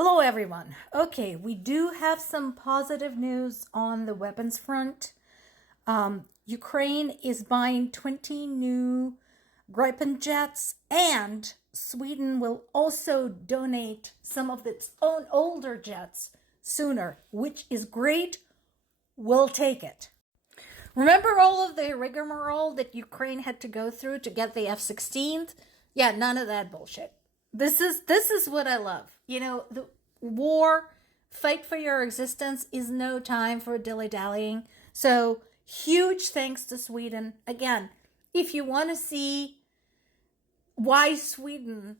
Hello, everyone. Okay, we do have some positive news on the weapons front. Ukraine is buying 20 new Gripen jets, and Sweden will also donate some of its own older jets sooner, which is great. We'll take it. Remember all of the rigmarole that Ukraine had to go through to get the F-16? Yeah, none of that bullshit. This is what I love. You know, the war, fight for your existence is no time for dilly-dallying. So, huge thanks to Sweden. Again, if you want to see why Sweden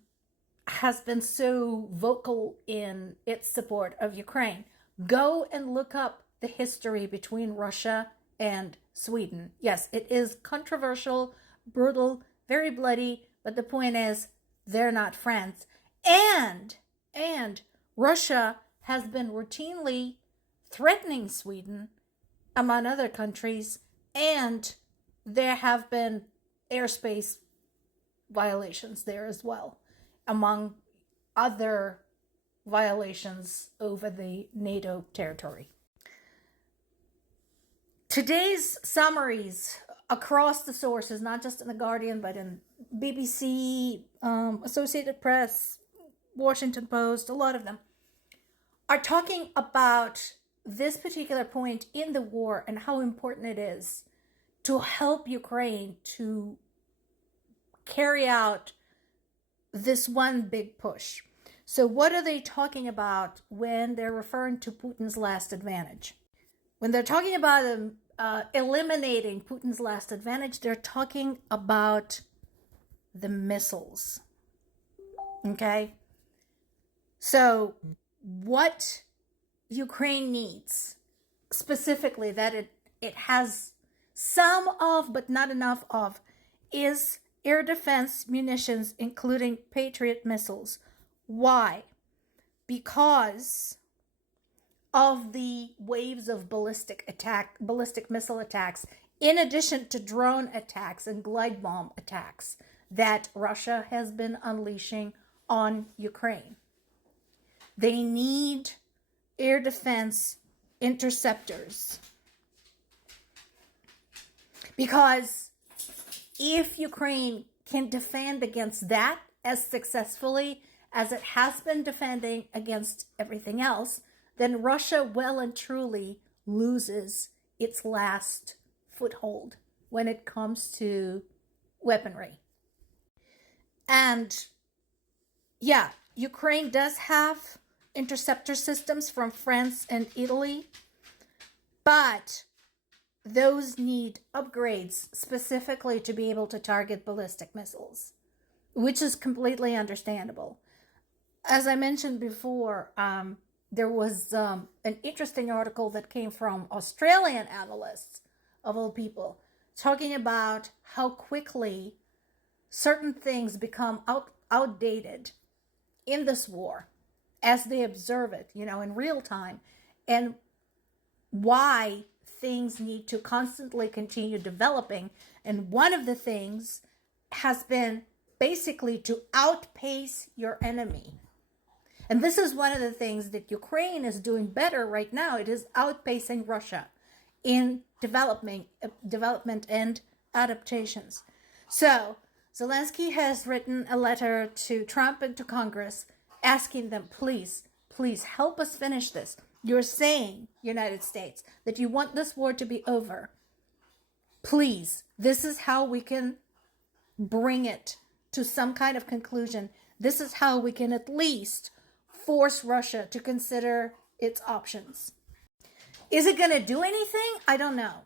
has been so vocal in its support of Ukraine, go and look up the history between Russia and Sweden. Yes, it is controversial, brutal, very bloody, but the point is they're not friends. And Russia has been routinely threatening Sweden, among other countries, and there have been airspace violations there as well, among other violations over the NATO territory. Today's summaries across the sources, not just in The Guardian, but in BBC, Associated Press, Washington Post, a lot of them, are talking about this particular point in the war and how important it is to help Ukraine to carry out this one big push. So what are they talking about when they're referring to Putin's last advantage? When they're talking about eliminating Putin's last advantage, they're talking about the missiles. Okay? So what Ukraine needs, specifically that it has some of but not enough of, is air defense munitions, including Patriot missiles. Why? Because of the waves of ballistic missile attacks, in addition to drone attacks and glide bomb attacks that Russia has been unleashing on Ukraine. They need air defense interceptors. Because if Ukraine can defend against that as successfully as it has been defending against everything else, then Russia well and truly loses its last foothold when it comes to weaponry. And yeah, Ukraine does have interceptor systems from France and Italy, but those need upgrades specifically to be able to target ballistic missiles, which is completely understandable. As I mentioned before, there was an interesting article that came from Australian analysts, of all people, talking about how quickly certain things become outdated in this war as they observe it, in real time, and why things need to constantly continue developing. And one of the things has been basically to outpace your enemy. And this is one of the things that Ukraine is doing better right now. It is outpacing Russia in development and adaptations. So Zelensky has written a letter to Trump and to Congress asking them, please help us finish this. You're saying, United States, that you want this war to be over. Please, this is how we can bring it to some kind of conclusion. This is how we can at least force Russia to consider its options. Is it going to do anything? I don't know.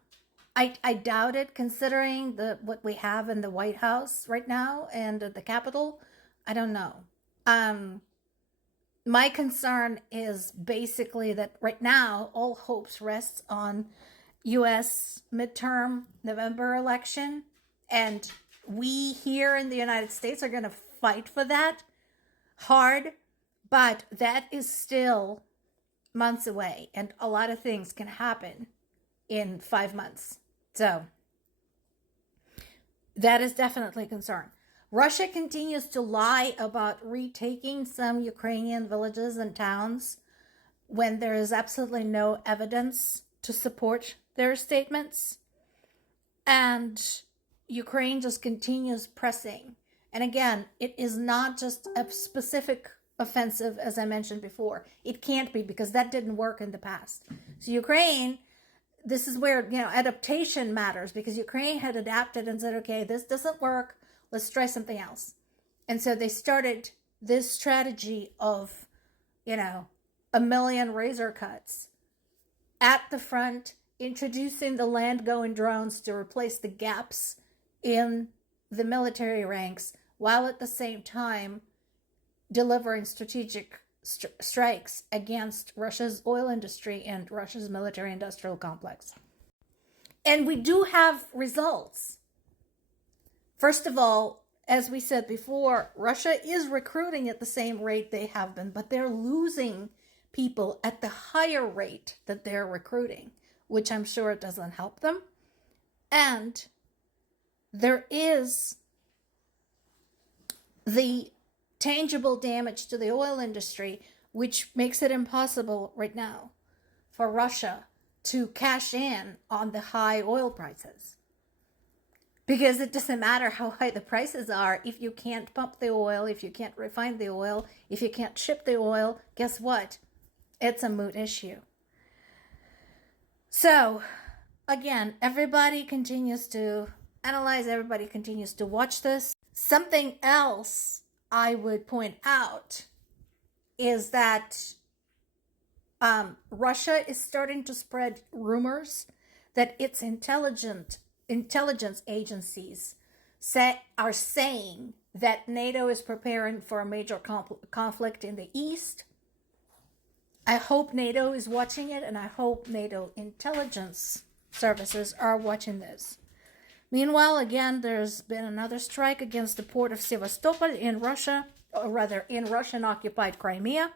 I doubt it, considering what we have in the White House right now and the Capitol. I don't know. My concern is basically that right now all hopes rests on U.S. midterm November election, and we here in the United States are going to fight for that hard. But that is still months away, and a lot of things can happen in 5 months. So that is definitely a concern. Russia continues to lie about retaking some Ukrainian villages and towns when there is absolutely no evidence to support their statements. And Ukraine just continues pressing. And again, it is not just a specific offensive, as I mentioned before. It can't be, because that didn't work in the past. So Ukraine, this is where, adaptation matters, because Ukraine had adapted and said, okay, this doesn't work. Let's try something else. And so they started this strategy of, 1,000,000 razor cuts at the front, introducing the land-going drones to replace the gaps in the military ranks, while at the same time delivering strategic strikes against Russia's oil industry and Russia's military-industrial complex. And we do have results. First of all, as we said before, Russia is recruiting at the same rate they have been, but they're losing people at the higher rate that they're recruiting, which I'm sure doesn't help them. And there is the tangible damage to the oil industry, which makes it impossible right now for Russia to cash in on the high oil prices. Because it doesn't matter how high the prices are if you can't pump the oil, if you can't refine the oil, if you can't ship the oil, guess what? It's a moot issue. So, again, everybody continues to analyze, everybody continues to watch this. Something else I would point out is that Russia is starting to spread rumors that its intelligence agencies are saying that NATO is preparing for a major conflict in the East. I hope NATO is watching it, and I hope NATO intelligence services are watching this. Meanwhile, again, there's been another strike against the port of Sevastopol in Russia, or rather in Russian-occupied Crimea.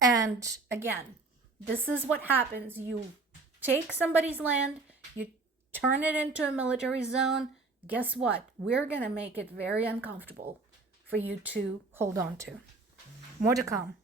And again, this is what happens. You take somebody's land, you turn it into a military zone. Guess what? We're going to make it very uncomfortable for you to hold on to. More to come.